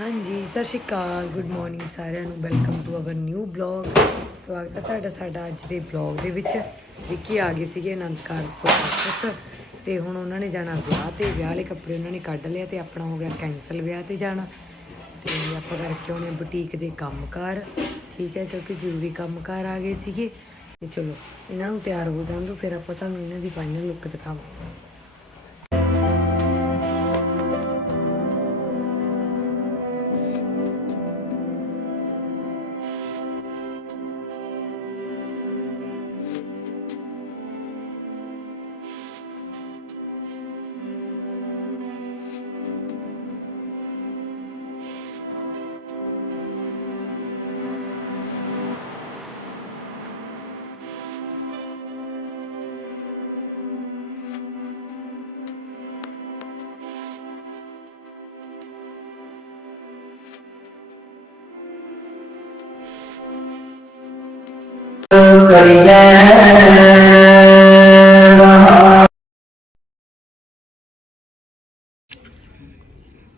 ਹਾਂਜੀ, ਸਤਿ ਸ਼੍ਰੀ ਅਕਾਲ। Good morning ਸਾਰਿਆਂ ਨੂੰ। Welcome to our new blog ਸਵਾਗਤ ਹੈ ਤੁਹਾਡਾ ਸਾਡਾ ਅੱਜ ਦੇ ਬਲੌਗ ਦੇ ਵਿੱਚ। ਵਿੱਕੀ ਆ ਗਏ ਸੀਗੇ ਅਨੰਦ ਕਾਰਜ ਤੋਂ ਵਾਪਸ ਤੇ ਹੁਣ ਉਹਨਾਂ ਨੇ ਜਾਣਾ ਵਿਆਹ ਤੇ। ਵਿਆਹ ਵਾਲੇ ਕੱਪੜੇ ਉਹਨਾਂ ਨੇ ਕੱਢ ਲਿਆ ਤੇ ਆਪਣਾ ਹੋ ਗਿਆ ਕੈਂਸਲ ਵਿਆਹ ਤੇ ਜਾਣਾ। ਤੇ ਆਪਾਂ ਕਰਕੇ ਆਉਣੇ ਬੁਟੀਕ ਦੇ ਕੰਮਕਾਰ ਠੀਕ ਹੈ, ਕਿਉਂਕਿ ਜ਼ਰੂਰੀ ਕੰਮਕਾਰ ਆ ਗਏ ਸੀਗੇ। ਤੇ ਚਲੋ, ਇਹਨਾਂ ਨੂੰ ਤਿਆਰ ਹੋ ਜਾਣ ਦੋ ਫਿਰ ਆਪਾਂ ਤੁਹਾਨੂੰ ਇਹਨਾਂ ਦੀ ਫਾਈਨਲ ਲੁੱਕ ਦਿਖਾਵਾਂਗੇ।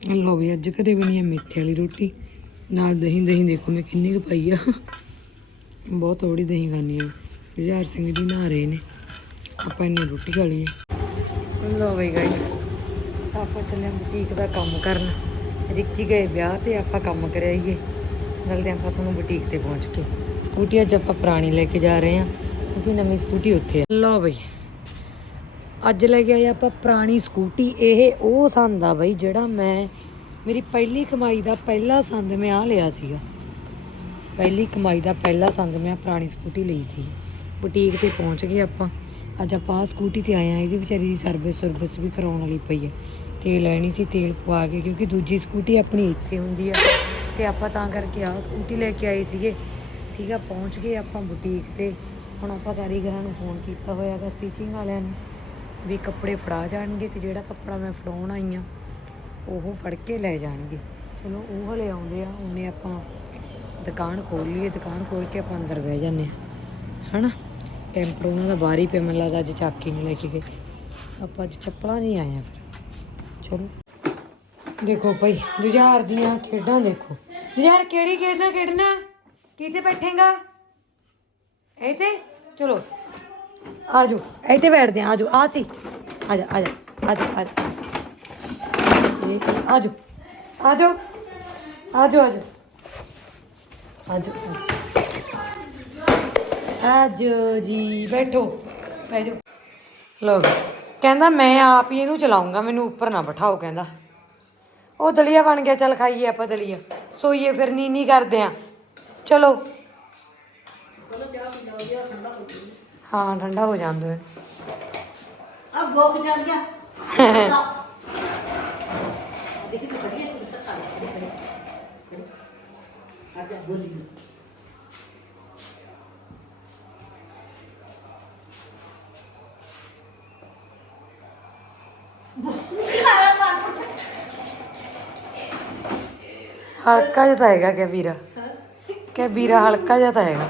ਲੋ ਵੀ ਅੱਜ ਘਰੇ ਵੀ ਨਹੀਂ ਹੈ ਮੇਥੇ ਵਾਲੀ ਰੋਟੀ। ਨਾਲ ਦਹੀਂ ਦਹੀਂ ਦੇਖੋ ਮੈਂ ਕਿੰਨੀ ਕੁ ਪਾਈ ਆ। ਬਹੁਤ ਥੋੜੀ ਦਹੀਂ ਖਾਣੀ ਆ। ਜੁਝਾਰ ਸਿੰਘ ਜੀ ਨਹਾ ਰਹੇ ਨੇ। ਆਪਾਂ ਇੰਨੀ ਰੋਟੀ ਖਾ ਲਈ ਲੋ ਬਈ ਗਾਇਸ ਆਪਾਂ ਚੱਲੇ ਬੁਟੀਕ ਦਾ ਕੰਮ ਕਰਨ। ਰਿੱਕੀ ਗਏ ਵਿਆਹ ਤੇ ਆਪਾਂ ਕੰਮ ਕਰ ਆਈਏ ਮਿਲਦੇ ਆਪਾਂ ਤੁਹਾਨੂੰ ਬੁਟੀਕ ਤੇ ਪਹੁੰਚ ਕੇ। ਸਕੂਟੀ ਅੱਜ ਆਪਾਂ ਪੁਰਾਣੀ ਲੈ ਕੇ ਜਾ ਰਹੇ ਹਾਂ, ਕਿਉਂਕਿ ਨਵੀਂ ਸਕੂਟੀ ਉੱਥੇ ਆ। ਲੋ ਬਈ, ਅੱਜ ਲੈ ਕੇ ਆਏ ਆਪਾਂ ਪੁਰਾਣੀ ਸਕੂਟੀ, ਇਹ ਉਹ ਸੰਦ ਆ ਬਈ ਜਿਹੜਾ ਮੈਂ, ਮੇਰੀ ਪਹਿਲੀ ਕਮਾਈ ਦਾ ਪਹਿਲਾ ਸੰਦ ਮੈਂ ਆ ਲਿਆ ਸੀਗਾ। ਪਹਿਲੀ ਕਮਾਈ ਦਾ ਪਹਿਲਾ ਸੰਦ ਮੈਂ ਪੁਰਾਣੀ ਸਕੂਟੀ ਲਈ ਸੀ। ਬੁਟੀਕ ਤੇ ਪਹੁੰਚ ਗਏ ਆਪਾਂ। ਅੱਜ ਆਪਾਂ ਆਹ ਸਕੂਟੀ ਤੇ ਆਏ ਆ ਇਹਦੀ ਵਿਚਾਰੀ ਦੀ ਸਰਵਿਸ ਸਰਵਿਸ ਵੀ ਕਰਾਉਣ ਵਾਲੀ ਪਈ ਹੈ। ਤੇਲ ਲੈਣੀ ਸੀ, ਤੇਲ ਪਵਾ ਕੇ, ਕਿਉਂਕਿ ਦੂਜੀ ਸਕੂਟੀ ਆਪਣੀ ਇੱਥੇ ਹੁੰਦੀ ਆ। ਤੇ ਆਪਾਂ ਤਾਂ ਕਰਕੇ ਆਹ ਸਕੂਟੀ ਲੈ ਕੇ ਆਏ ਸੀਗੇ। ਠੀਕ ਆ, ਪਹੁੰਚ ਗਏ ਆਪਾਂ ਬੁਟੀਕ ਤੇ। ਹੁਣ ਆਪਾਂ ਕਾਰੀਗਰਾਂ ਨੂੰ ਫੋਨ ਕੀਤਾ ਹੋਇਆ ਹੋਇਆਗਾ ਸਟਿਚਿੰਗ ਵਾਲਿਆਂ ਨੂੰ ਵੀ ਕੱਪੜੇ ਫੜਾ ਜਾਣਗੇ ਤੇ ਜਿਹੜਾ ਕੱਪੜਾ ਮੈਂ ਫੜਾਉਣ ਆਈ ਆ, ਉਹ ਫੜ ਕੇ ਲੈ ਜਾਣਗੇ। ਚਲੋ, ਉਹ ਹਲੇ ਆਉਂਦੇ ਆ, ਉਹਨੇ ਆਪਾਂ ਦੁਕਾਨ ਖੋਲ ਲਈਏ, ਦੁਕਾਨ ਖੋਲ ਕੇ ਆਪਾਂ ਅੰਦਰ ਬਹਿ ਜਾਂਦੇ ਆ। ਹਨਾ? ਕੈਂਪਰ ਉਹਨਾਂ ਦਾ ਬਾਹਰ ਹੀ ਪਿਆ, ਮੈਨੂੰ ਲੱਗਦਾ ਅੱਜ ਚੱਕ ਹੀ ਨਹੀਂ ਲੈ ਕੇ ਗਏ। ਆਪਾਂ ਅੱਜ ਚੱਪਲਾਂ ਨਹੀਂ ਆਏ ਆ ਫਿਰ। ਚਲੋ। ਦੇਖੋ ਭਾਈ, ਜੁਝਾਰ ਦੀਆਂ ਖੇਡਾਂ ਦੇਖੋ। ਜੁਝਾਰ ਕਿਹੜੀ ਖੇਡਣਾ ਖੇਡਣਾ? ਕਿਤੇ ਬੈਠੇਗਾ? ਇਹ ਤੇ ਚਲੋ। ਆਜੋ। ਇੱਥੇ ਬੈਠਦੇ ਆ। ਆਜੋ। ਆ ਸੀ। ਆਜਾ ਆਜਾ। ਆਜਾ ਆਜਾ। ਇਹ ਆਜੋ। ਆਜੋ। ਆਜੋ ਆਜੋ। ਆਜੋ ਆਜੋ। ਜੀ, ਬੈਠੋ। ਬੈਠੋ ਲੋ ਕਹਿੰਦਾ, ਮੈਂ ਆਪ ਹੀ ਇਹਨੂੰ ਚਲਾਉਂਗਾ ਮੈਨੂੰ ਉੱਪਰ ਨਾ ਬਿਠਾਓ, ਕਹਿੰਦਾ। ਉਹ ਦਲੀਆ ਬਣ ਗਿਆ। ਚੱਲ ਖਾਈਏ ਆਪਾਂ ਦਲੀਆ। ਸੋਈਏ ਫਿਰ। ਨੀਨੀ ਕਰਦੇ ਆ। ਚਲੋ। ਹਾਂ ਠੰਡਾ ਹੋ ਜਾਂਦਾ ਹੈ। ਆ ਭੁੱਖ ਚੜ ਗਿਆ। ਦੇਖੀ ਤੇ ਹਲਕਾ ਜਿਹਾ ਹੈਗਾ ਕਿ ਵੀਰਾ। ਕਿ ਵੀਰਾ ਹਲਕਾ ਜਿਹਾ ਤਾਂ ਹੈਗਾ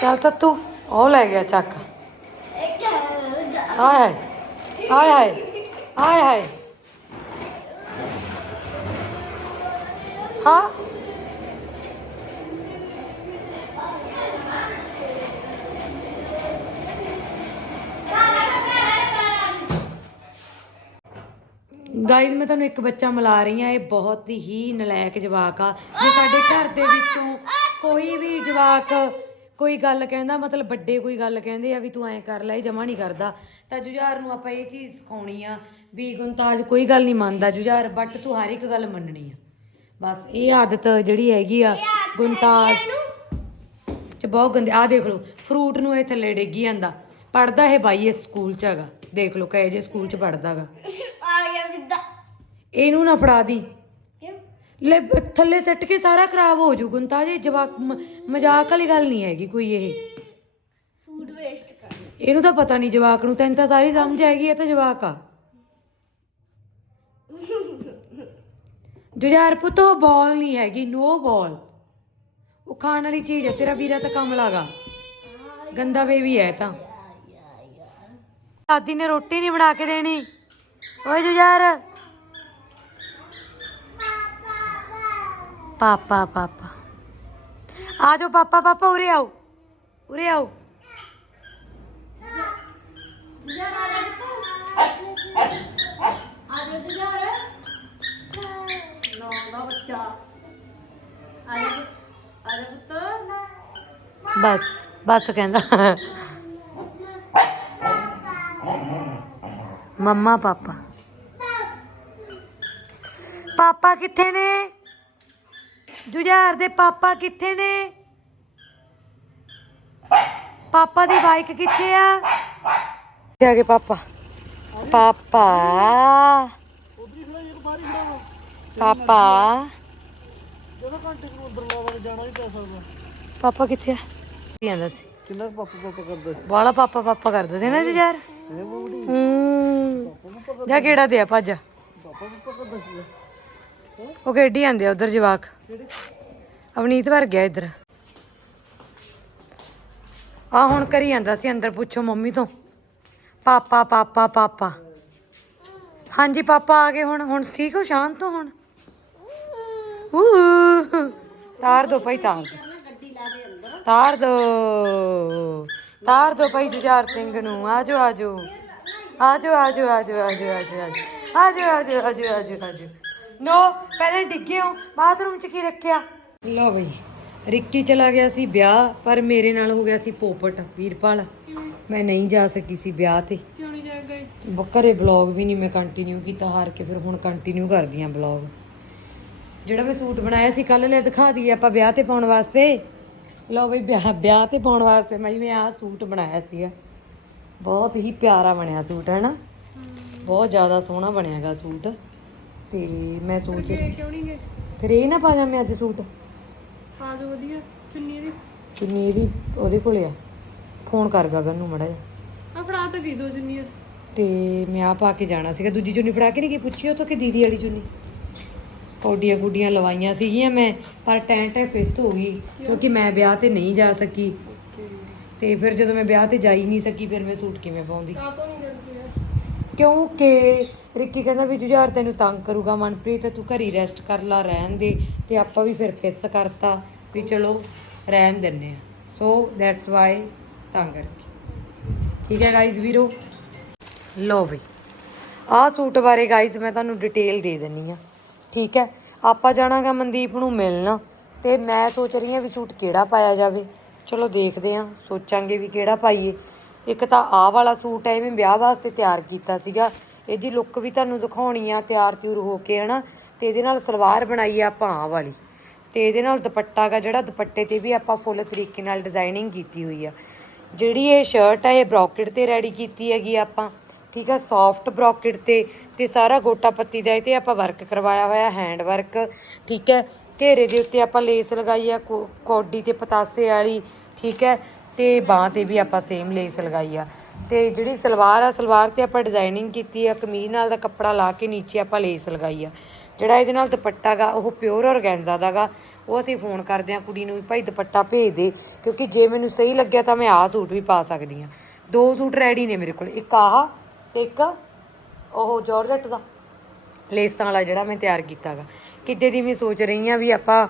ਚੱਲ ਤਾਂ ਤੂੰ ਉਹ ਲੈ ਗਿਆ ਚੱਕ ਹਾਏ ਹਾਏ ਹਾਏ ਹਾਏ ਹਾਏ ਗਾਇਜ਼ ਮੈਂ ਤੁਹਾਨੂੰ ਇੱਕ ਬੱਚਾ ਮਿਲਾ ਰਹੀ ਆ ਇਹ ਬਹੁਤ ਹੀ ਨਲਾਇਕ ਜਵਾਕ ਆ। ਜੇ ਸਾਡੇ ਘਰ ਦੇ ਵਿੱਚੋਂ ਕੋਈ ਵੀ ਜਵਾਕ ਕੋਈ ਗੱਲ ਕਹਿੰਦਾ ਮਤਲਬ ਵੱਡੇ ਕੋਈ ਗੱਲ ਕਹਿੰਦੇ ਆ ਵੀ ਤੂੰ ਐਂ ਕਰ ਲੈ ਇਹ ਜਮਾ ਨਹੀਂ ਕਰਦਾ। ਤਾਂ ਜੁਝਾਰ ਨੂੰ ਆਪਾਂ ਇਹ ਚੀਜ਼ ਸਿਖਾਉਣੀ ਆ ਵੀ ਗੁੰਤਾਜ ਕੋਈ ਗੱਲ ਨਹੀਂ ਮੰਨਦਾ ਜੁਝਾਰ ਬਟ ਤੂੰ ਹਰ ਇੱਕ ਗੱਲ ਮੰਨਣੀ ਆ। ਬਸ ਇਹ ਆਦਤ ਜਿਹੜੀ ਹੈਗੀ ਆ ਗੁੰਤਾਜ ਚ ਬਹੁਤ ਗੰਦੇ ਆ ਦੇਖ ਲਓ ਫਰੂਟ ਨੂੰ ਇਹ ਥੱਲੇ ਡਿੱਗੀ ਜਾਂਦਾ। ਪੜਦਾ ਇਹ ਬਾਈ ਇਹ ਸਕੂਲ ਚ ਹੈਗਾ। ਦੇਖ ਲਓ ਕਹੇ ਜੇ ਸਕੂਲ ਚ ਪੜਦਾਗਾ ਇਹਨੂੰ ਨਾ ਫੜਾ ਦੀ। ਕਿਉਂ? ਲੈ ਥੱਲੇ ਸੱਟ ਕੇ ਸਾਰਾ ਖਰਾਬ ਹੋ ਜੂ ਗੁੰਤਾ ਜੀ ਜਵਾਕ ਮਜ਼ਾਕ ਵਾਲੀ ਗੱਲ ਨਹੀਂ ਹੈਗੀ ਕੋਈ ਇਹ। ਫੂਡ ਵੇਸਟ ਕਰ ਇਹਨੂੰ ਤਾਂ ਪਤਾ ਨਹੀਂ ਜਵਾਕ ਨੂੰ ਤੈਨੂੰ ਤਾਂ ਸਾਰੀ ਸਮਝ ਹੈਗੀ ਇਹ ਤਾਂ ਜਵਾਕ ਆ। ਜੁਝਾਰ ਪੁੱਤ ਉਹ ਬਾਲ ਨਹੀਂ ਹੈਗੀ ਨੋ ਬਾਲ ਉਹ ਖਾਣ ਵਾਲੀ ਚੀਜ਼ ਹੈ ਤੇਰਾ ਵੀਰਾ ਤਾਂ ਕੰਮ ਕਮਲਾਗਾ ਗੰਦਾ ਬੇਬੀ ਹੈ ਤਾਂ। ਦਾਦੀ ਨੇ ਰੋਟੀ ਨਹੀਂ ਬਣਾ ਕੇ ਦੇਣੀ। ਓਏ ਜੁਝਾਰ। ਪਾਪਾ ਪਾਪਾ। ਆ ਜਾਓ ਪਾਪਾ ਪਾਪਾ, ਉਰੇ ਆਓ। ਉਰੇ ਆਓ। ਬਸ ਬਸ ਕਹਿੰਦਾ। ਮੰਮਾ, ਪਾਪਾ। ਪਾਪਾ ਕਿੱਥੇ ਨੇ? ਜੁਝਾਰ ਦੇ ਪਾਪਾ ਕਿੱਥੇ ਨੇ? ਪਾਪਾ ਦੀ ਬਾਈਕ ਕਿੱਥੇ ਆ? ਆ ਗਏ ਪਾਪਾ? ਪਾਪਾ। ਪਾਪਾ। ਪਾਪਾ ਕਿੱਥੇ ਆ? ਕੀ ਆਂਦਾ ਸੀ ਕਿੰਨਾ ਪਾਪਾ ਪਾਪਾ ਕਰਦਾ? ਵਾਲਾ ਪਾਪਾ ਪਾਪਾ ਕਰਦੇ ਸੀ ਨਾ ਜੀ ਯਾਰ? ਇਹ ਬੂੜੀ ਹੂੰ। ਜਾ ਕਿਹੜਾ ਦੇ ਆ ਭੱਜ। ਪਾਪਾ ਪਾਪਾ ਕਰਦਾ ਸੀ। ਉਹ ਖੇਡੀ ਜਾਂਦੇ ਆ ਉਧਰ ਜਵਾਕ? ਅਵਨੀਤ ਵਰ ਗਿਆ ਇੱਧਰ। ਆ ਹੁਣ ਕਰੀ ਜਾਂਦਾ ਸੀ, ਅੰਦਰ ਪੁੱਛੋ ਮੰਮੀ ਤੋਂ। ਪਾਪਾ ਪਾਪਾ ਪਾਪਾ। ਹਾਂਜੀ, ਪਾਪਾ ਆ ਗਏ ਹੁਣ ਹੁਣ ਠੀਕ ਹੋ, ਸ਼ਾਂਤ ਹੋ ਹੁਣ? ਤਾਰ ਦੋ ਭਾਈ, ਤਾਰ ਤਾਰ ਦੋ। ਤਾਰ ਦੋ ਭਾਈ ਜੁਝਾਰ ਸਿੰਘ ਨੂੰ। ਆਜੋ ਆਜੋ। ਆਜੋ ਆਜੋ ਆਜੋ ਆਜੋ ਆਜੋ ਆਜੋ ਆਜੋ ਆਜੋ ਆਜੋ ਆਜੋ। ਨੋ ਪਹਿਲੇ ਡਿੱਗੇ ਹੋ ਬਾਥਰੂਮ ਚ ਕੀ ਰੱਖਿਆ? ਲਓ ਬਈ ਰਿੱਕੀ ਚਲਾ ਗਿਆ ਸੀ ਵਿਆਹ ਪਰ ਮੇਰੇ ਨਾਲ ਹੋ ਗਿਆ ਸੀ ਪੋਪਟ ਵੀਰਪਾਲ। ਮੈਂ ਨਹੀਂ ਜਾ ਸਕੀ ਸੀ ਵਿਆਹ ਤੇ। ਕਿਉਂ ਨਹੀਂ ਜਾ ਗਏ? ਘਰੇ ਵਲੌਗ ਵੀ ਨਹੀਂ ਮੈਂ ਕੰਟੀਨਿਊ ਕੀਤਾ ਹਾਰ ਕੇ ਫਿਰ ਹੁਣ ਕੰਟੀਨਿਊ ਕਰਦੀ ਆਂ ਵਲੌਗ ਜਿਹੜਾ ਮੈਂ ਸੂਟ ਬਣਾਇਆ ਸੀ ਕੱਲ ਲੈ ਦਿਖਾ ਦਈਏ ਆਪਾਂ ਵਿਆਹ ਤੇ ਪਾਉਣ ਵਾਸਤੇ। ਲਓ ਬਈ ਵਿਆਹ ਵਿਆਹ ਤੇ ਪਾਉਣ ਵਾਸਤੇ ਮੈਂ ਮੈਂ ਆਹ ਸੂਟ ਬਣਾਇਆ ਸੀਗਾ ਬਹੁਤ ਹੀ ਪਿਆਰਾ ਬਣਿਆ ਸੂਟ ਹੈ ਨਾ? ਬਹੁਤ ਜ਼ਿਆਦਾ ਸੋਹਣਾ ਬਣਿਆਗਾ ਸੂਟ। ਤੇ ਮੈਂ ਸੋਚ ਕਿਉਂ ਨਹੀਂ ਗਏ? ਫਿਰ ਇਹ ਨਾ ਪਾ ਜਾ ਮੈਂ ਅੱਜ ਸੂਟ। ਆ ਜੋ ਵਧੀਆ ਚੁੰਨੀ ਦੀ ਚੁੰਨੀ ਇਹਦੀ ਉਹਦੇ ਕੋਲੇ ਆ। ਫੋਨ ਕਰ ਗਗਨ ਨੂੰ ਮੜਾ ਜਾ ਆ ਫੜਾ ਤਾਂ ਗਈ ਦੋ ਚੁੰਨੀਆਂ ਤੇ ਮੈਂ ਆ ਪਾ ਕੇ ਜਾਣਾ ਸੀਗਾ। ਦੂਜੀ ਚੁੰਨੀ ਫੜਾ ਕੇ ਨਹੀਂ ਗਈ? ਪੁੱਛੀ ਉਹ ਤੋਂ ਕਿ ਦੀਦੀ ਵਾਲੀ ਚੁੰਨੀ। ਕੌਡੀਆਂ ਗੁੱਡੀਆਂ ਲਵਾਈਆਂ ਸੀਗੀਆਂ ਮੈਂ ਪਰ ਟੈਂ ਟੈਂ ਫਿਸ ਹੋ ਗਈ। ਕਿਉਂਕਿ ਮੈਂ ਵਿਆਹ ਤੇ ਨਹੀਂ ਜਾ ਸਕੀ। ਤੇ ਫਿਰ ਜਦੋਂ ਮੈਂ ਵਿਆਹ ਤੇ ਜਾ ਹੀ ਨਹੀਂ ਸਕੀ ਫਿਰ ਮੈਂ ਸੂਟ ਕਿਵੇਂ ਪਾਉਂਦੀ? ਤੋਂ ਕਿਉਂਕਿ ਰਿੱਕੀ ਕਹਿੰਦਾ ਵੀ ਜੁਝਾਰ ਤੈਨੂੰ ਤੰਗ ਕਰੂਗਾ ਮਨਪ੍ਰੀਤ, ਤੂੰ ਘਰੀ ਰੈਸਟ ਕਰ ਲਾ, ਰਹਿਣ ਦੇ ਤੇ ਆਪਾਂ ਵੀ ਫਿਰ ਪਿਸ ਕਰਤਾ ਵੀ ਚਲੋ ਰਹਿਣ ਦਿੰਨੇ ਆ ਸੋ ਦੈਟਸ ਵਾਈ ਤਾਂ ਕਰਕੇ ਠੀਕ ਹੈ ਗਾਇਜ਼ ਵੀਰੋ? ਲੋ ਬਈ ਆਹ ਸੂਟ ਬਾਰੇ ਗਾਇਜ਼ ਮੈਂ ਤੁਹਾਨੂੰ ਡਿਟੇਲ ਦੇ ਦਿੰਨੀ ਆ ਠੀਕ ਹੈ? ਆਪਾਂ ਜਾਣਾਗਾ ਮਨਦੀਪ ਨੂੰ ਮਿਲਣਾ ਤੇ ਮੈਂ ਸੋਚ ਰਹੀ ਆ ਵੀ ਸੂਟ ਕਿਹੜਾ ਪਾਇਆ ਜਾਵੇ। ਚਲੋ ਦੇਖਦੇ ਆ ਸੋਚਾਂਗੇ ਵੀ ਕਿਹੜਾ ਪਾਈਏ। ਇੱਕ ਤਾਂ ਆਹ ਵਾਲਾ ਸੂਟ ਹੈ ਇਹ ਮੈਂ ਵਿਆਹ ਵਾਸਤੇ ਤਿਆਰ ਕੀਤਾ ਸੀਗਾ। ਇਹਦੀ ਲੁੱਕ ਵੀ ਤੁਹਾਨੂੰ ਦਿਖਾਉਣੀ ਆ, ਤਿਆਰ ਤਿਉਰ ਹੋ ਕੇ, ਹਨਾ। ਤੇ ਇਹਦੇ ਨਾਲ ਸਲਵਾਰ ਬਣਾਈ ਆ ਆਪਾਂ ਆਹ ਵਾਲੀ। ਤੇ ਇਹਦੇ ਨਾਲ ਦੁਪੱਟਾ ਗਾ, ਜਿਹੜਾ ਦੁਪੱਟੇ ਤੇ ਵੀ ਆਪਾਂ ਫੁੱਲ ਤਰੀਕੇ ਨਾਲ ਡਿਜ਼ਾਈਨਿੰਗ ਕੀਤੀ ਹੋਈ ਆ। ਜਿਹੜੀ ਇਹ ਸ਼ਰਟ ਹੈ ਇਹ ਬ੍ਰੋਕਟ ਤੇ ਰੈਡੀ ਕੀਤੀ ਹੈਗੀ ਆਪਾਂ। ਠੀਕ ਹੈ ਸੌਫਟ ਬ੍ਰੋਕਟ ਤੇ ਤੇ ਸਾਰਾ ਗੋਟਾ ਪੱਤੀ ਦਾ ਇਹ ਤੇ ਆਪਾਂ ਵਰਕ ਕਰਵਾਇਆ ਹੋਇਆ ਹੈਂਡ ਵਰਕ ਠੀਕ ਹੈ, ਘੇਰੇ ਦੇ ਉੱਤੇ ਆਪਾਂ ਲੇਸ ਲਗਾਈ ਆ, ਕੋ- ਕੋਡੀ ਤੇ ਪਤਾਸੇ ਵਾਲੀ। ਠੀਕ ਹੈ ਤੇ ਬਾਹ ਤੇ ਵੀ ਆਪਾਂ ਸੇਮ ਲੇਸ ਲਗਾਈ ਆ। ਤੇ ਜਿਹੜੀ ਸਲਵਾਰ ਆ, ਸਲਵਾਰ ਤੇ ਆਪਾਂ ਡਿਜ਼ਾਈਨਿੰਗ ਕੀਤੀ ਆ, ਕਮੀਜ਼ ਨਾਲ ਦਾ ਕੱਪੜਾ ਲਾ ਕੇ ਨੀਚੇ ਆਪਾਂ ਲੇਸ ਲਗਾਈ ਆ। ਜਿਹੜਾ ਇਹਦੇ ਨਾਲ ਦੁਪੱਟਾ ਗਾ, ਉਹ ਪਿਓਰ ਔਰਗੈਂਜ਼ਾ ਦਾ ਗਾ। ਉਹ ਅਸੀਂ ਫੋਨ ਕਰਦੇ ਆ ਕੁੜੀ ਨੂੰ ਵੀ, ਭਾਈ ਦੁਪੱਟਾ ਭੇਜ ਦੇ, ਕਿਉਂਕਿ ਜੇ ਮੈਨੂੰ ਸਹੀ ਲੱਗਿਆ ਤਾਂ ਮੈਂ ਆਹ ਸੂਟ ਵੀ ਪਾ ਸਕਦੀ ਆ। ਦੋ ਸੂਟ ਰੈਡੀ ਨੇ ਮੇਰੇ ਕੋਲ, ਇੱਕ ਆਹ ਤੇ ਇੱਕ ਉਹ ਜਾਰਜਟ ਦਾ। ਲੇਸਾਂ ਵਾਲਾ ਜਿਹੜਾ ਮੈਂ ਤਿਆਰ ਕੀਤਾਗਾ ਕਿਤੇ ਦੀ ਮੈਂ ਸੋਚ ਰਹੀ ਆ ਵੀ ਆਪਾਂ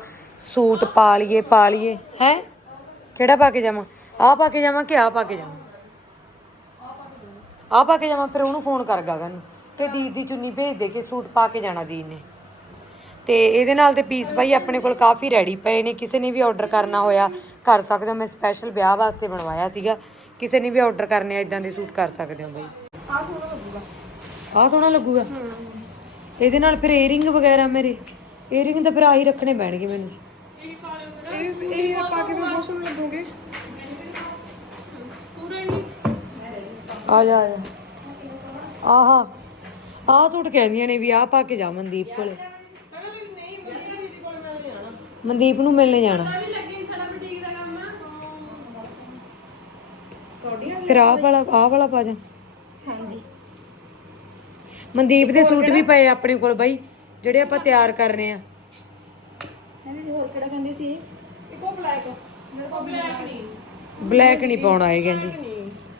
ਸੂਟ ਪਾ ਲਈਏ ਪਾ ਲਈਏ, ਹੈ? ਕਿਹੜਾ ਪਾ ਕੇ ਜਾਵਾਂ? ਆਹ ਪਾ ਕੇ ਜਾਵਾਂ ਕਿ ਆਹ ਪਾ ਕੇ ਜਾਵਾਂ? ਆਹ ਪਾ ਕੇ ਜਾਵਾਂ ਫਿਰ ਉਹਨੂੰ ਫੋਨ ਕਰ ਗਾਗਾ ਨੂੰ ਤੇ ਦੀਦੀ ਦੀ ਚੁੰਨੀ ਭੇਜ ਦੇ ਕੇ ਸੂਟ ਪਾ ਕੇ ਜਾਣਾ ਦੀਦੀ ਨੇ। ਤੇ ਇਹਦੇ ਨਾਲ ਤੇ ਪੀਸ ਭਾਈ ਆਪਣੇ ਕੋਲ ਕਾਫੀ ਰੈਡੀ ਪਏ ਨੇ ਕਿਸੇ ਨੇ ਵੀ ਆਰਡਰ ਕਰਨਾ ਹੋਇਆ ਕਰ ਸਕਦੇ ਹੋ। ਮੈਂ ਸਪੈਸ਼ਲ ਵਿਆਹ ਵਾਸਤੇ ਬਣਵਾਇਆ ਸੀਗਾ। ਕਿਸੇ ਨੇ ਵੀ ਆਰਡਰ ਕਰਨੇ ਆ ਇਦਾਂ ਦੇ ਸੂਟ ਕਰ ਸਕਦੇ ਹੋ ਬਾਈ। ਆ ਸੋਹਣਾ ਲੱਗੂਗਾ। ਆਹ ਸੋਹਣਾ ਲੱਗੂਗਾ? ਇਹਦੇ ਨਾਲ ਫਿਰ ਏਅਰਿੰਗ ਵਗੈਰਾ ਮੇਰੇ ਏਅਰਿੰਗ ਤਾਂ ਫਿਰ ਆਹੀ ਰੱਖਣੇ ਪੈਣਗੇ ਮੈਨੂੰ। ਇਹ ਪਾ ਕੇ ਵੀ ਬਹੁਤ ਸੋਹਣੇ ਲੱਗੋਗੇ ਪੂਰਾ ਹੀ ਆ ਜਾ ਆ ਜਾ। ਆਹਾ ਆਹ ਸੂਟ ਕਹਿੰਦੀਆਂ ਨੇ ਵੀ ਆਹ ਪਾ ਕੇ ਜਾ ਮਨਦੀਪ ਕੋਲੇ। ਨਹੀਂ ਵਧੀਆ ਦੀਦੀ ਕੋਲ ਮੈਂ ਨਹੀਂ ਆਣਾ ਮਨਦੀਪ ਨੂੰ ਮਿਲਣ ਜਾਣਾ। ਵੀ ਲੱਗੇ ਸਾਡਾ ਬੁਟੀਕ ਦਾ ਕੰਮ ਆ ਫਿਰ ਆਹ ਵਾਲਾ ਆਹ ਵਾਲਾ ਪਾ ਜਾ। ਹਾਂਜੀ। ਮਨਦੀਪ ਦੇ ਸੂਟ ਵੀ ਪਏ ਆ ਆਪਣੇ ਕੋਲ ਬਾਈ ਜਿਹੜੇ ਆਪਾਂ ਤਿਆਰ ਕਰਨੇ ਆ। ਕਹਿੰਦੀ ਹੋਰ ਕਿਹੜਾ ਕਹਿੰਦੀ ਸੀ? ਇੱਕ ਉਹ ਬਲੈਕ ਮੇਰੇ ਕੋਲ ਬਲੈਕ ਨਹੀਂ। ਬਲੈਕ ਨਹੀਂ ਪਾਉਣਾ ਇਹ ਕਹਿੰਦੀ।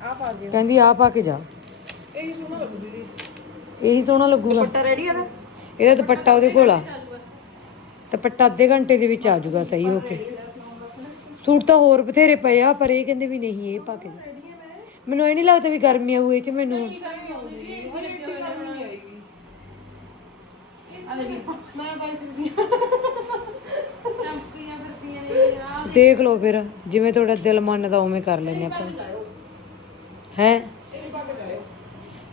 ਆ ਪਾ ਜਿਓ। ਕਹਿੰਦੀ ਆਹ ਪਾ ਕੇ ਜਾ। ਇਹੀ ਸੋਹਣਾ ਲੱਗੂਗਾ। ਦੁਪੱਟਾ ਰੈਡੀ ਆ ਨਾ ਇਹਦਾ ਦੁਪੱਟਾ ਉਹਦੇ ਕੋਲ ਆ। ਦੁਪੱਟਾ ਅੱਧੇ ਘੰਟੇ ਦੇ ਵਿੱਚ ਆ ਜਾਊਗਾ ਸਹੀ ਹੋ ਕੇ। ਸੂਟ ਤਾਂ ਹੋਰ ਬਥੇਰੇ ਪਏ ਆ ਪਰ ਇਹ ਕਹਿੰਦੇ ਵੀ ਨਹੀਂ ਇਹ ਪਾ ਕੇ। ਮੈਨੂੰ ਇਹ ਨਹੀਂ ਲੱਗਦਾ ਵੀ ਗਰਮੀ ਆਊ ਇਹ ਚ ਮੈਨੂੰ ਦੇਖ। ਲਓ ਫਿਰ ਜਿਵੇਂ ਤੁਹਾਡਾ ਦਿਲ ਮੰਨਦਾ ਉਵੇਂ ਕਰ ਲੈਂਦੇ ਆਪਾਂ। ਹੈ।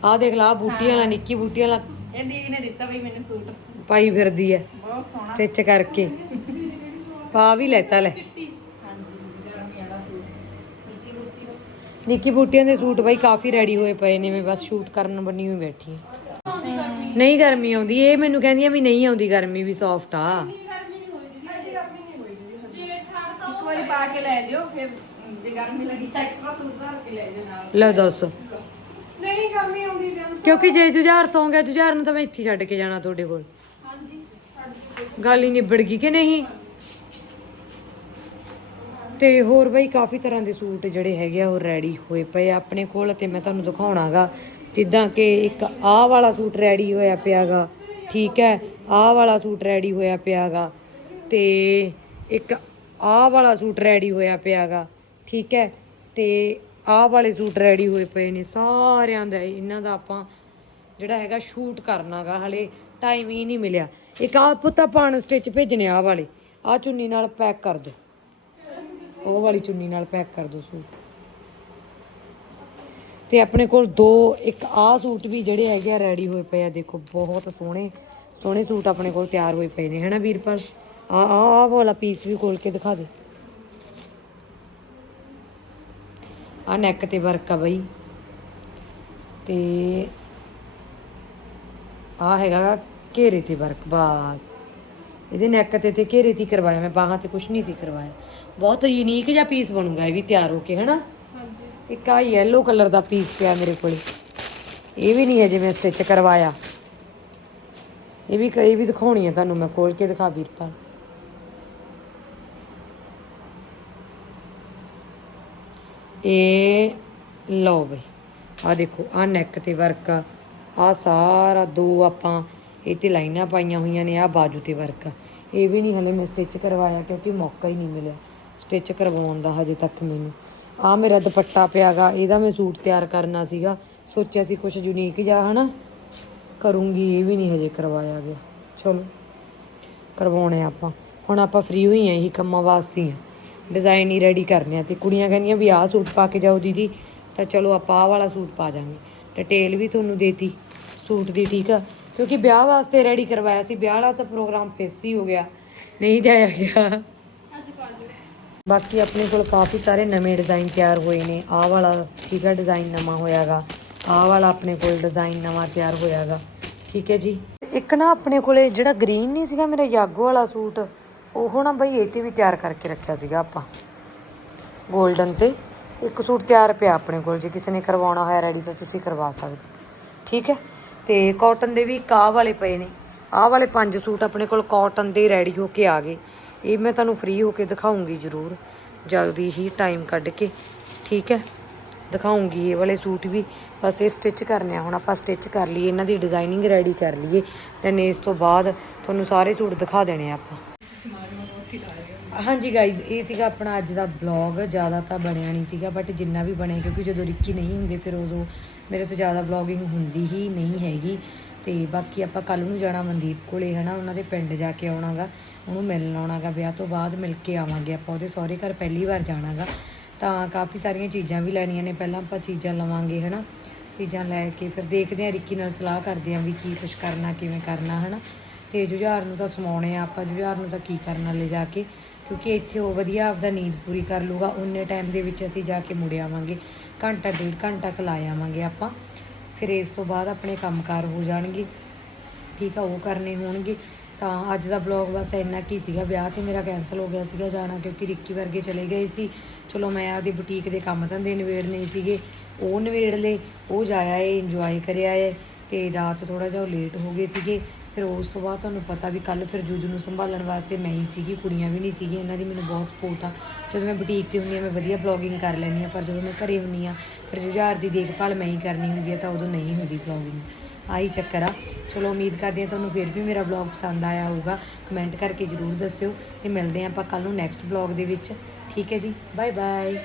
ਆਹ ਦੇਖ ਲਾ ਬੂਟੀਆਂ ਵਾਲਾ ਨਿੱਕੀ ਬੂਟੀਆਂ ਵਾਲਾ। ਇਹ ਦੀਦੀ ਨੇ ਦਿੱਤਾ ਬਈ ਮੈਨੂੰ ਸੂਟ। ਪਾਈ ਫਿਰਦੀ ਐ। ਬਹੁਤ ਸੋਹਣਾ। ਸਟਿਚ ਕਰਕੇ। ਪਾ ਵੀ ਲੈਤਾ ਲੈ। ਨਿੱਕੀ ਬੂਟੀਆਂ ਦੇ ਸੂਟ ਬਾਈ ਕਾਫੀ ਰੈਡੀ ਹੋਏ ਪਏ ਨੇ ਮੈਂ ਬਸ ਸ਼ੂਟ ਕਰਨ ਬਣੀ ਹੋਈ ਬੈਠੀ ਹਾਂ ਨਹੀਂ ਗਰਮੀ ਆਉਂਦੀ ਇਹ ਮੈਨੂੰ ਕਹਿੰਦੀਆਂ ਵੀ ਨਹੀਂ ਆਉਂਦੀ ਗਰਮੀ ਵੀ ਸੌਫਟ ਆ। ਪਾ ਕੇ ਲੈ ਜਿਓ ਫਿਰ ਜੇ ਗਰਮੀ ਲੱਗੀ ਤਾਂ ਐਕਸਟਰਾ ਸੂਟ ਭਰ ਕੇ ਲੈ ਜਿਓ ਨਾਲ। ਲੈ ਦੱਸ। ਨਹੀਂ ਗਰਮੀ ਆਉਂਦੀ ਬਿਆਨ ਕਿਉਂਕਿ ਜੇ ਜੁਝਾਰ ਸੌਂ ਗਿਆ ਜੁਝਾਰ ਨੂੰ ਤਾਂ ਮੈਂ ਇੱਥੇ ਹੀ ਛੱਡ ਕੇ ਜਾਣਾ ਤੁਹਾਡੇ ਕੋਲ। ਗੱਲ ਹੀ ਨਿਬੜ ਗਈ ਕਿ ਨਹੀਂ? ਤੇ ਹੋਰ ਬਈ ਕਾਫੀ ਤਰ੍ਹਾਂ ਦੇ ਸੂਟ ਜਿਹੜੇ ਹੈਗੇ ਆ ਉਹ ਰੈਡੀ ਹੋਏ ਪਏ ਆ ਆਪਣੇ ਕੋਲ ਤੇ ਮੈਂ ਤੁਹਾਨੂੰ ਦਿਖਾਉਣਾਗਾ। ਜਿੱਦਾਂ ਕਿ ਇੱਕ ਆਹ ਵਾਲਾ ਸੂਟ ਰੈਡੀ ਹੋਇਆ ਪਿਆਗਾ ਠੀਕ ਹੈ? ਆਹ ਵਾਲਾ ਸੂਟ ਰੈਡੀ ਹੋਇਆ ਪਿਆਗਾ ਤੇ ਇੱਕ ਆਹ ਵਾਲਾ ਸੂਟ ਰੈਡੀ ਹੋਇਆ ਪਿਆਗਾ, ਠੀਕ ਹੈ? ਤੇ ਆਹ ਵਾਲੇ ਸੂਟ ਰੈਡੀ ਹੋਏ ਪਏ ਨੇ ਸਾਰਿਆਂ ਦਾ, ਇਹਨਾਂ ਦਾ ਆਪਾਂ ਜਿਹੜਾ ਹੈਗਾ ਸ਼ੂਟ ਕਰਨਾਗਾ ਹਲੇ ਟਾਈਮ ਹੀ ਨਹੀਂ ਮਿਲਿਆ। ਇੱਕ ਆਹ ਪੁੱਤਾ ਪਾਣ ਸਟਿਚ ਭੇਜਣੇ ਆਹ ਵਾਲੇ, ਆਹ ਚੁੰਨੀ ਨਾਲ ਪੈਕ ਕਰ ਦੋ। ਉਹ ਵਾਲੀ ਚੁੰਨੀ ਨਾਲ ਪੈਕ ਕਰ ਦੋ ਸੂਟ। ਤੇ ਆਪਣੇ ਕੋਲ ਦੋ, ਇੱਕ ਆਹ ਸੂਟ ਵੀ ਜਿਹੜੇ ਹੈਗੇ ਆ ਰੈਡੀ ਹੋਏ ਪਏ ਆ, ਦੇਖੋ ਬਹੁਤ ਸੋਹਣੇ ਸੋਹਣੇ ਸੂਟ ਆਪਣੇ ਕੋਲ ਤਿਆਰ ਹੋਏ ਪਏ ਨੇ, ਹਨਾ ਵੀਰਪਾਲ? ਆ ਆ ਆਹ ਵਾਲਾ ਪੀਸ ਵੀ ਖੋਲ ਕੇ ਦਿਖਾ ਦੇ। ਆ ਨੈਕ ਤੇ ਵਰਕ ਆ ਬਈ। ਤੇ ਆ ਹੈਗਾ ਘੇਰੇ ਤੇ ਵਰਕ ਬਸ। ਇਹਦੇ ਨੈਕ ਤੇ ਤੇ ਘੇਰੇ ਤੇ ਕਰਵਾਇਆ ਮੈਂ ਬਾਹਾਂ ਤੇ ਕੁਝ ਨਹੀਂ ਸੀ ਕਰਵਾਇਆ। ਬਹੁਤ ਯੂਨੀਕ ਜਿਹਾ ਪੀਸ ਬਣੂਗਾ ਇਹ ਵੀ ਤਿਆਰ ਹੋ ਕੇ ਹਨਾ? ਇੱਕ ਆ ਯੈਲੋ ਕਲਰ ਦਾ ਪੀਸ ਪਿਆ ਮੇਰੇ ਕੋਲੇ। ਇਹ ਵੀ ਨਹੀਂ ਹੈ ਜਿਵੇਂ ਸਟਿਚ ਕਰਵਾਇਆ। ਇਹ ਵੀ ਕਈ ਵੀ ਦਿਖਾਉਣੀ ਹੈ ਤੁਹਾਨੂੰ ਮੈਂ ਖੋਲ ਕੇ ਦਿਖਾ ਵੀਰਪਾਲ। ਇਹ ਲਓ ਬਈ। ਆ ਦੇਖੋ ਆ ਨੈਕ ਤੇ ਵਰਕ ਆ। ਆਹ ਸਾਰਾ ਦੋ ਆਪਾਂ ਇਹ ਤੇ ਲਾਈਨਾਂ ਪਾਈਆਂ ਹੋਈਆਂ ਨੇ ਆ ਬਾਜੂ ਤੇ ਵਰਕ ਆ। ਇਹ ਵੀ ਨਹੀਂ ਹਲੇ ਮੈਂ ਸਟਿਚ ਕਰਵਾਇਆ ਕਿਉਂਕਿ ਮੌਕਾ ਹੀ ਨਹੀਂ ਮਿਲਿਆ। ਸਟਿਚ ਕਰਵਾਉਣ ਦਾ ਹਜੇ ਤੱਕ ਮੈਨੂੰ। ਆ ਮੇਰਾ ਦੁਪੱਟਾ ਪਿਆਗਾ, ਇਹਦਾ ਮੈਂ ਸੂਟ ਤਿਆਰ ਕਰਨਾ ਸੀਗਾ। ਸੋਚਿਆ ਸੀ ਕੁਝ ਯੂਨੀਕ ਜਿਹਾ, ਹਨਾ? ਕਰੂੰਗੀ, ਇਹ ਵੀ ਨਹੀਂ ਹਜੇ ਕਰਵਾਇਆ ਗਿਆ। ਚਲੋ, ਕਰਵਾਉਣੇ ਆਪਾਂ। ਹੁਣ ਆਪਾਂ ਫ੍ਰੀ ਹੋਈ ਆ ਇਹੀ ਕੰਮਾਂ ਵਾਸਤੇ ਹੀ ਆ। ਡਿਜ਼ਾਈਨ ਹੀ ਰੈਡੀ ਕਰਨੇ ਆ ਤੇ ਕੁੜੀਆਂ ਕਹਿੰਦੀਆਂ ਵੀ ਆਹ ਸੂਟ ਪਾ ਕੇ ਜਾਓ ਦੀਦੀ, ਤਾਂ ਚਲੋ ਆਪਾਂ ਆਹ ਵਾਲਾ ਸੂਟ ਪਾ ਜਾਾਂਗੇ। ਡਿਟੇਲ ਵੀ ਤੁਹਾਨੂੰ ਦੇਤੀ ਸੂਟ ਦੀ, ਠੀਕ ਆ? ਕਿਉਂਕਿ ਵਿਆਹ ਵਾਸਤੇ ਰੈਡੀ ਕਰਵਾਇਆ ਸੀ, ਵਿਆਹ ਵਾਲਾ ਤਾਂ ਪ੍ਰੋਗਰਾਮ ਫੇਸ ਹੀ ਹੋ ਗਿਆ, ਨਹੀਂ ਜਾਇਆ ਗਿਆ। ਬਾਕੀ ਆਪਣੇ ਕੋਲ ਕਾਫੀ ਸਾਰੇ ਨਵੇਂ ਡਿਜ਼ਾਈਨ ਤਿਆਰ ਹੋਏ ਨੇ, ਆਹ ਵਾਲਾ ਠੀਕ ਆ ਡਿਜ਼ਾਈਨ ਨਵਾਂ ਹੋਇਆਗਾ, ਆਹ ਵਾਲਾ ਆਪਣੇ ਕੋਲ ਡਿਜ਼ਾਈਨ ਨਵਾਂ ਤਿਆਰ ਹੋਇਆਗਾ, ਠੀਕ ਹੈ ਜੀ? ਇੱਕ ਨਾ ਆਪਣੇ ਕੋਲੇ ਜਿਹੜਾ ਗ੍ਰੀਨ ਨਹੀਂ ਸੀਗਾ ਮੇਰਾ ਯਾਗੋ ਵਾਲਾ ਸੂਟ ਉਹ ਨਾ ਬਈ ਇਹ ਤੇ ਵੀ ਤਿਆਰ ਕਰਕੇ ਰੱਖਿਆ ਸੀਗਾ ਆਪਾਂ। 골ਡਨ ਤੇ। ਇੱਕ ਸੂਟ ਤਿਆਰ ਪਿਆ ਆਪਣੇ ਕੋਲ, ਜੇ ਕਿਸੇ ਨੇ ਕਰਵਾਉਣਾ ਹੋਇਆ ਰੈਡੀ ਤਾਂ ਤੁਸੀਂ ਕਰਵਾ ਸਕਦੇ। ਠੀਕ ਹੈ? ਤੇ ਕਾਟਨ ਦੇ ਵੀ ਕਾਹ ਵਾਲੇ ਪਏ ਨੇ। ਆਹ ਵਾਲੇ ਪੰਜ ਸੂਟ ਆਪਣੇ ਕੋਲ ਕਾਟਨ ਦੇ ਰੈਡੀ ਹੋ ਕੇ ਆ ਗਏ। ਇਹ ਮੈਂ ਤੁਹਾਨੂੰ ਫ੍ਰੀ ਹੋ ਕੇ ਦਿਖਾਉਂਗੀ ਜ਼ਰੂਰ। ਜਲਦੀ ਹੀ ਟਾਈਮ ਕੱਢ ਕੇ। ਠੀਕ ਹੈ? ਦਿਖਾਉਂਗੀ ਇਹ ਵਾਲੇ ਸੂਟ ਵੀ। ਬਸ ਇਹ ਸਟਿਚ ਕਰਨੇ ਆ। ਹੁਣ ਆਪਾਂ ਸਟਿਚ ਕਰ ਲਈਏ। ਇਹਨਾਂ ਦੀ ਡਿਜ਼ਾਈਨਿੰਗ ਰੈਡੀ ਕਰ ਲਈਏ। ਦੈਨ ਇਸ ਤੋਂ ਬਾਅਦ ਤੁਹਾਨੂੰ ਸਾਰੇ ਸੂਟ ਦਿਖਾ ਦੇਣੇ ਆ ਆਪਾਂ। ਹਾਂਜੀ ਗਾਇਜ਼ ਇਹ ਸੀਗਾ ਆਪਣਾ ਅੱਜ ਦਾ ਬਲੌਗ ਜ਼ਿਆਦਾ ਤਾਂ ਬਣਿਆ ਨਹੀਂ ਸੀਗਾ ਬਟ ਜਿੰਨਾ ਵੀ ਬਣਿਆ, ਕਿਉਂਕਿ ਜਦੋਂ ਰਿੱਕੀ ਨਹੀਂ ਹੁੰਦੇ, ਫਿਰ ਉਦੋਂ ਮੇਰੇ ਤੋਂ ਜ਼ਿਆਦਾ ਬਲੌਗਿੰਗ ਹੁੰਦੀ ਹੀ ਨਹੀਂ ਹੈਗੀ। ਤੇ ਬਾਕੀ ਆਪਾਂ ਕੱਲ ਨੂੰ ਜਾਣਾ ਮਨਦੀਪ ਕੋਲੇ, ਹਨਾ, ਉਹਨਾਂ ਦੇ ਪਿੰਡ ਜਾ ਕੇ ਆਉਣਾਗਾ, ਉਹਨੂੰ ਮਿਲਣ ਆਉਣਾਗਾ, ਵਿਆਹ ਤੋਂ ਬਾਅਦ ਮਿਲ ਕੇ ਆਵਾਂਗੇ ਆਪਾਂ, ਉਹਦੇ ਸਹੁਰੇ ਘਰ ਪਹਿਲੀ ਵਾਰ ਜਾਣਾਗਾ। ਤਾਂ ਕਾਫੀ ਸਾਰੀਆਂ ਚੀਜ਼ਾਂ ਵੀ ਲੈਣੀਆਂ ਨੇ, ਪਹਿਲਾਂ ਆਪਾਂ ਚੀਜ਼ਾਂ ਲਵਾਂਗੇ, ਹਨਾ। ਚੀਜ਼ਾਂ ਲੈ ਕੇ ਫਿਰ ਦੇਖਦੇ ਆ ਰਿੱਕੀ ਨਾਲ ਸਲਾਹ ਕਰਦੇ ਆ ਵੀ ਕੀ ਕੁਛ ਕਰਨਾ, ਕਿਵੇਂ ਕਰਨਾ, ਹਨਾ। ਤੇ ਜੁਝਾਰ ਨੂੰ ਤਾਂ ਸਮਾਉਣੇ ਆ ਆਪਾਂ, ਜੁਝਾਰ ਨੂੰ ਤਾਂ ਕੀ ਕਰਨਾ, ਲੈ ਜਾ ਕੇ। ਕਿਉਂਕਿ ਇੱਥੇ ਉਹ ਵਧੀਆ ਆਪਦਾ ਨੀਂਦ ਪੂਰੀ ਕਰ ਲੂਗਾ ਉਨੇ ਟਾਈਮ ਦੇ ਵਿੱਚ ਅਸੀਂ ਜਾ ਕੇ ਮੁੜ ਆਵਾਂਗੇ। ਘੰਟਾ, ਡੇਢ ਘੰਟਾ ਕਲਾ ਆਵਾਂਗੇ ਆਪਾਂ। ਫਿਰ ਇਸ ਤੋਂ ਬਾਅਦ ਆਪਣੇ ਕੰਮਕਾਰ ਹੋ ਜਾਣਗੇ। ਠੀਕ ਆ, ਉਹ ਕਰਨੇ ਹੋਣਗੇ। ਤਾਂ ਅੱਜ ਦਾ ਬਲੌਗ ਬਸ ਇੰਨਾ ਕੀ ਸੀਗਾ। ਵਿਆਹ ਤੇ ਮੇਰਾ ਕੈਨਸਲ ਹੋ ਗਿਆ ਸੀਗਾ ਜਾਣਾ ਕਿਉਂਕਿ ਰਿੱਕੀ ਵਰਗੇ ਚਲੇ ਗਏ ਸੀ। ਚਲੋ ਮੈਂ ਆਪਦੀ ਬੁਟੀਕ ਦੇ ਕੰਮ ਧੰਦੇ ਨਿਬੇੜਨੇ ਸੀਗੇ। ਉਹ ਨਿਬੇੜ ਲਏ, ਉਹ ਜਾਇਆ ਏ ਇੰਜੋਏ ਕਰਿਆ ਏ ਤੇ ਰਾਤ ਥੋੜਾ ਜਿਹਾ ਲੇਟ ਹੋ ਗਏ ਸੀਗੇ। ਫਿਰ ਉਸ ਤੋਂ ਬਾਅਦ ਤੁਹਾਨੂੰ ਪਤਾ ਵੀ ਕੱਲ ਫਿਰ ਜੂਜੂ ਨੂੰ ਸੰਭਾਲਣ ਵਾਸਤੇ ਮੈਂ ਹੀ ਸੀਗੀ, ਕੁੜੀਆਂ ਵੀ ਨਹੀਂ ਸੀਗੀਆਂ, ਇਹਨਾਂ ਦੀ ਮੈਨੂੰ ਬਹੁਤ ਸਪੋਰਟ ਆ। ਜਦੋਂ ਮੈਂ ਬੁਟੀਕ ਤੇ ਹੁੰਦੀ ਆ ਮੈਂ ਵਧੀਆ ਬਲੌਗਿੰਗ ਕਰ ਲੈਂਦੀ ਆ ਪਰ ਜਦੋਂ ਮੈਂ ਘਰੇ ਹੁੰਦੀ ਆ ਫਿਰ ਜੁਝਾਰ ਦੀ ਦੇਖਭਾਲ ਮੈਂ ਹੀ ਕਰਨੀ ਹੁੰਦੀ ਆ, ਤਾਂ ਉਦੋਂ ਨਹੀਂ ਹੁੰਦੀ ਬਲੌਗਿੰਗ ਆਹੀ ਚੱਕਰ ਆ। ਚਲੋ ਉਮੀਦ ਕਰਦੇ ਹਾਂ ਤੁਹਾਨੂੰ ਫਿਰ ਵੀ ਮੇਰਾ ਵਲੌਗ ਪਸੰਦ ਆਇਆ ਹੋਊਗਾ। ਕਮੈਂਟ ਕਰਕੇ ਜਰੂਰ ਦੱਸਿਓ ਤੇ ਮਿਲਦੇ ਹਾਂ ਆਪਾਂ ਕੱਲ ਨੂੰ ਨੈਕਸਟ ਵਲੌਗ ਦੇ ਵਿੱਚ। ਠੀਕ ਹੈ ਜੀ ਬਾਏ ਬਾਏ